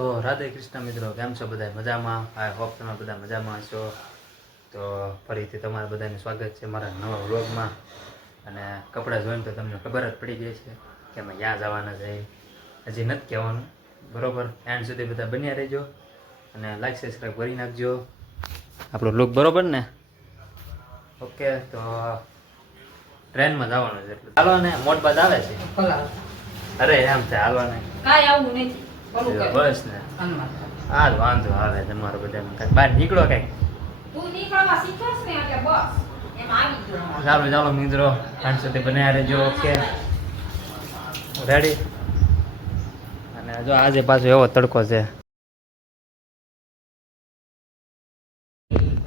તો રાધે કૃષ્ણ મિત્રો, કેમ છો બધા? મજામાં? આઈ હોપ તમે બધા મજામાં છો. તો ફરીથી તમારા બધાનું સ્વાગત છે મારા નવા વ્લોગમાં. અને કપડાં જોઈને તો તમને ખબર જ પડી ગઈ છે કે અમે ક્યાં જવાના છે. હજી નથી કહેવાનું, બરાબર? એન્ડ સુધી બધા બન્યા રહેજો અને લાઈક સબસ્ક્રાઈબ કરી નાખજો આપણો વ્લોગ, બરાબર ને? ઓકે, તો ટ્રેનમાં જવાનું છે એટલે ચાલો ને. મોટબાજ આવે છે. અરે એમ છે, હાલવાને કાંઈ આવું નથી. બસ ને, હાલ વાંધો આવે તમારો બધાને. કાંઈક બહાર નીકળો કાંઈક. તું નીકળવા શીખ્યોસ ને એટલે બસ એમ આવી ગયો. ચાલો ચાલો મિત્રો, આઠ સુધી બનાવ્યા રહેજો. Okay, ready? અને જો આજે પાછો એવો તડકો છે.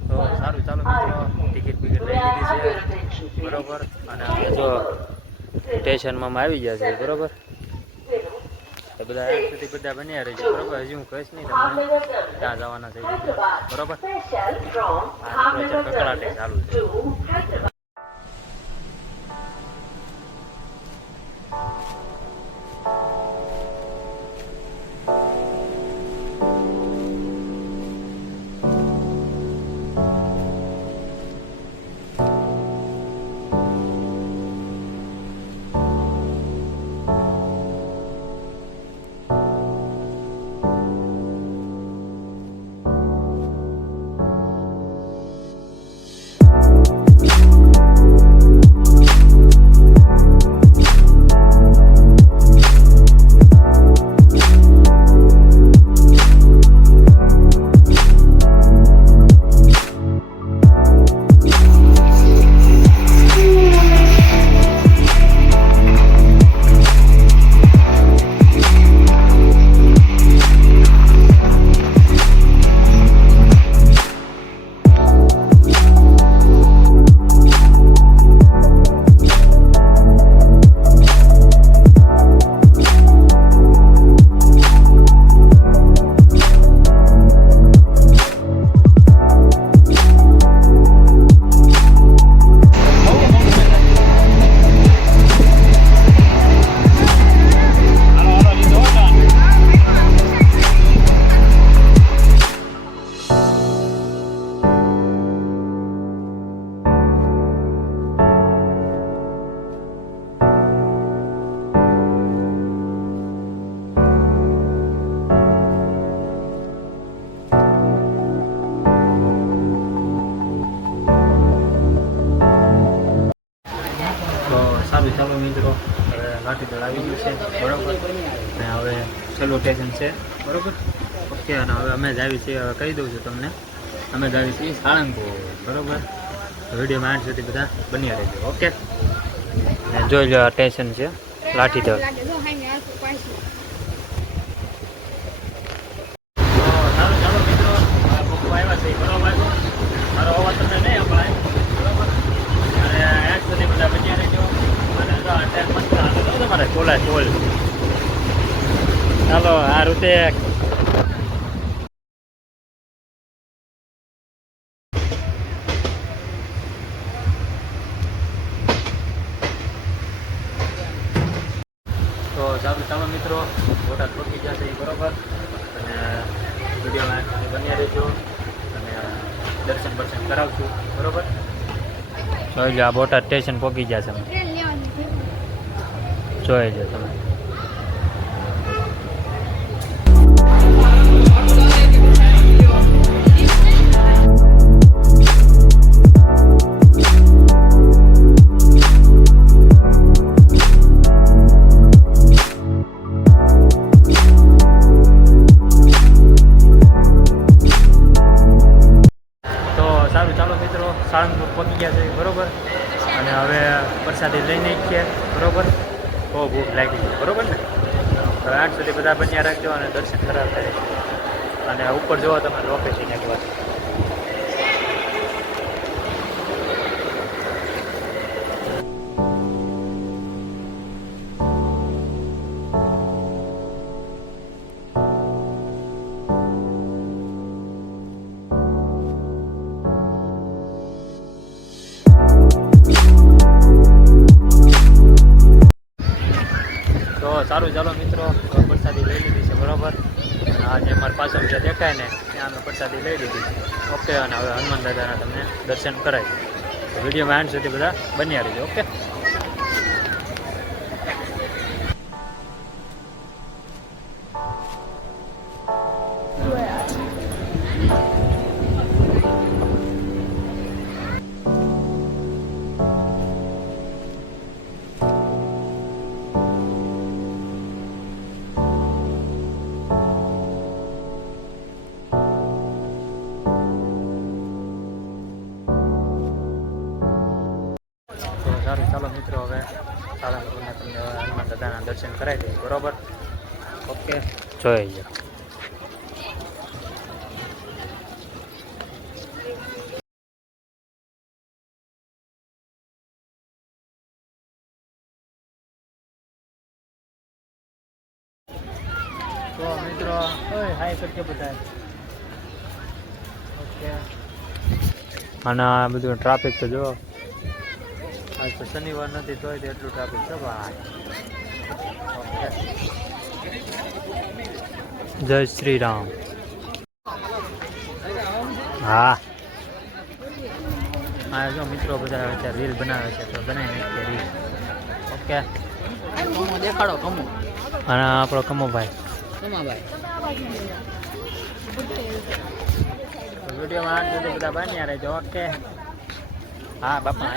તો સારું, ચાલો મિત્રો, ટિકિટ બિકિટ લઈ લીધી છે, બરોબર? અને હવે જો સ્ટેશનમાં આવી ગયા છે, બરોબર? એ બધા આઠ સુધી બધા બન્યા રહેજો, બરોબર? હજી હું કહીશ નહીં તમને ક્યાં જવાના છે, બરોબર? કકડાટે ચાલુ છે. સારું, ચાલો મિત્રો, હવે લાઠીદળ આવી ગયું છે, બરાબર? અને હવે છેલ્લું સ્ટેશન છે, બરાબર? ઓકે, અને હવે અમે જ આવી છીએ, હવે કહી દઉં છું તમને, અમે જ આવી છીએ સાળંગપુર, બરાબર? વિડીયોમાં આઠ સુધી બધા બન્યા રહેજો. ઓકે, જોઈ લો, આ સ્ટેશન છે લાઠીદળ. ચાલો મિત્રો, આવ્યા છે, બરાબર? મારો અવાજ તમને નહીં અપાય, બરાબર? અને આઠ સુધી બધા બન્યા રહેજો. તમારે ચોલા ચોલ. ચાલો, આ રીતે તો ચાલો મિત્રો, બોટાદ પહોંચી જશે, બરોબર? અને વિડીયોમાં બન્યા રહેજો અને દર્શન બર્શન કરાવશું, બરોબર? જોઈ લો, આ બોટાદ સ્ટેશન પહોંચી જશે. જોઈ લો તમે. ચાલો મિત્રો, સાળંગપુર પહોંચી ગયા છે, બરોબર? અને હવે પ્રસાદી લઈને છીએ, બરોબર? બહુ ભૂખ લાગી છે, બરોબર ને? હવે આઠ સુધી બધા બન્યા રાખજો અને દર્શન કરાવતા રહેજો. અને ઉપર જોવો તમે લોકેશન એક વાર. સારું, ચાલો મિત્રો, પ્રસાદી લઈ લીધી છે, બરોબર? બરાબર. આજે અમારે પાછળ જે દેખાય ને ત્યાં અમે પ્રસાદી લઈ લીધી. ઓકે, અને હવે હનુમાન દાદાના તમને દર્શન કરાવી. વિડીયોમાં એન્ડ સુધી બધા બન્યા રહીજો. ઓકે. તો સારું, ચાલો મિત્રો, હવે સાળંગપુરના તમને હનુમાન દાદાના દર્શન કરાવી દઈએ. બરાબર. ઓકે, જોઈ જાઓ. તો મિત્રો હાય કરજો બધા. ઓકે, અને આ બધું ટ્રાફિક તો જો આજ તો શનિવાર નથી તોય તો એટલું ટ્રાફિક છે ભાઈ. ઓકે, જય શ્રી રામ. હા, હા જો મિત્રો બધા અત્યારે રીલ બનાવે છે તો બનાવી નાખીએ રીલ. ઓકે, દેખાડો કમો. અને આપણો કમોભાઈ વિડીયોમાં આજ સુધી બધા બન્યા રહેજો. ઓકે. હા બાપા,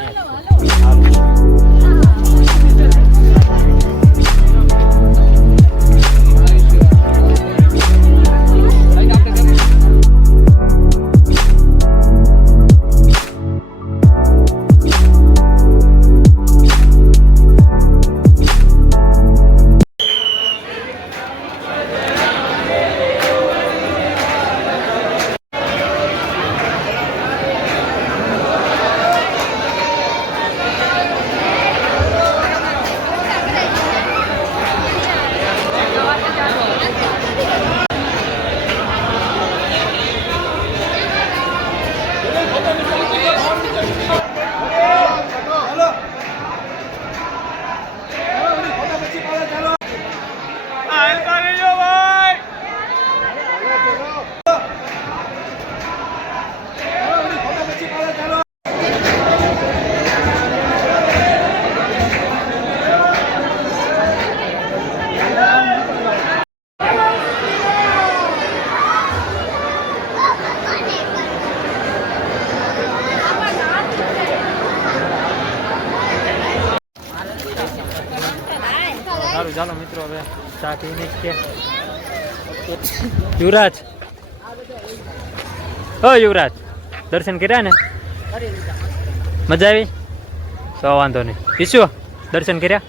સારું ચાલો મિત્રો, હવે ચા પીને જ કે યુવરાજ. હો યુવરાજ, દર્શન કર્યા ને? મજા આવી? તો વાંધો નહીં. ઈશુ, દર્શન કર્યા?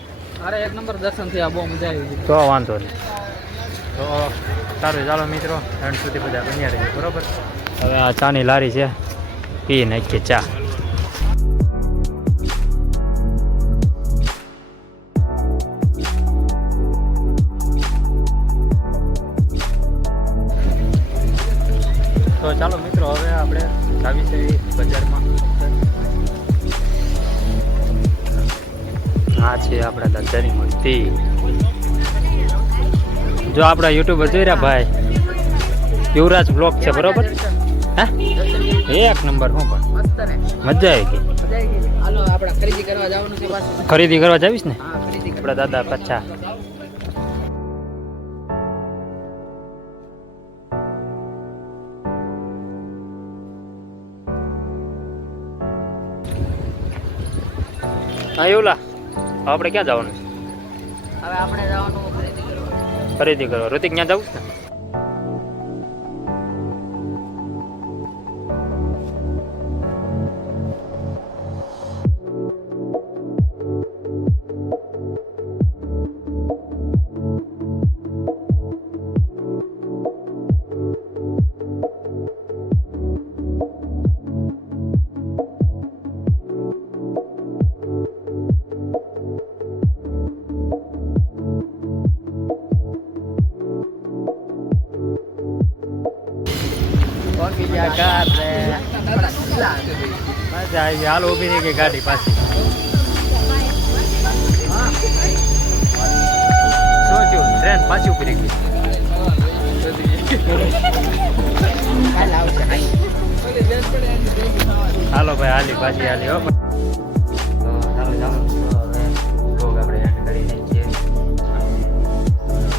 અરે એક નંબર દર્શન થયા, બહુ મજા આવી. તો વાંધો નહીં. તો સારું ચાલો મિત્રો, એન્ડ સુધી બધા બન્યા રહીએ. બરાબર. હવે આ ચાની લારી છે, પી નાખીએ ચા. તો ચાલો મિત્રો, હવે આપણે આવી છે બજારમાં. આ છે આપણા દાદાની મૂર્તિ. જો આપણા યુટ્યુબર જોઈ રહ્યા ભાઈ, યુવરાજ બ્લોગ છે. બરોબર. હા, એક નંબર. હું પણ મસ્ત ને, મજા આવી ગઈ. હાલો આપણે ખરીદી કરવા જવાનું છે પાછું. ખરીદી કરવા જાવીશ ને? હા, ખરીદી આપણા દાદા પાછા. હા એવું આપણે ક્યાં જવાનું છે? હવે આપણે જવાનું ખરીદી કરવા. ઋતિક ક્યાં જવું છે? મજા આવી. હાલ ઊભી રહી ગઈ ગાડી પાછી. શું થયું? ટ્રેન પાછી ઊભી રહી ગઈ. હવે હાલી પાછી હાલી હો. તો ચાલો ચાલો મિત્રો, હવે બ્લોગ આપણે એન્ડ કરીને છીએ.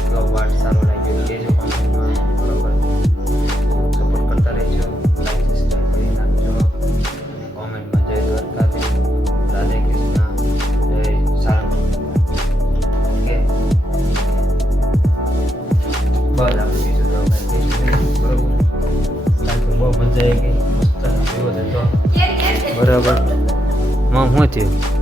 બ્લોગ વાટ સારો લાગ્યો કહેજો કોમેન્ટમાં. બરોબર, સપોર્ટ કરતા રહેજો, લાઈક સબસ્ક્રાઈબ કરી નાખજો. કોમેન્ટમાં જય દ્વારકાધીશ, રાધે કૃષ્ણ, જય સારંગ. ઓકે, બસ આપણે બીજું તો કાંઈ કહીશું નહીં. બરોબર, કાલ તો બહુ મજા આવી ગઈ, મસ્ત દિવસ હતો. બરાબર, શું થયું?